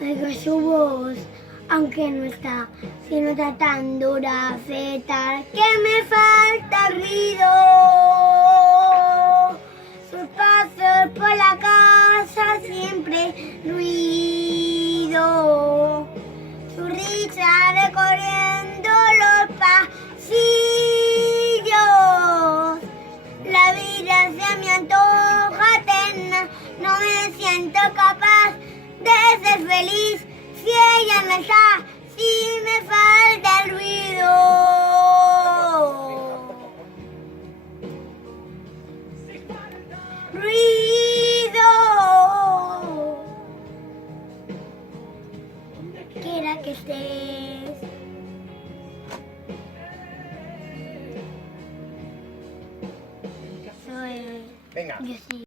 Oigo su voz, aunque no está, se nota tan dura, fetal, que me falta ruido. Sus pasos por la casa siempre ruido. Su risa recorriendo los pasillos. La vida se me antoja eterna, no me siento capaz de ser feliz si ella no está, si me falta el ruido.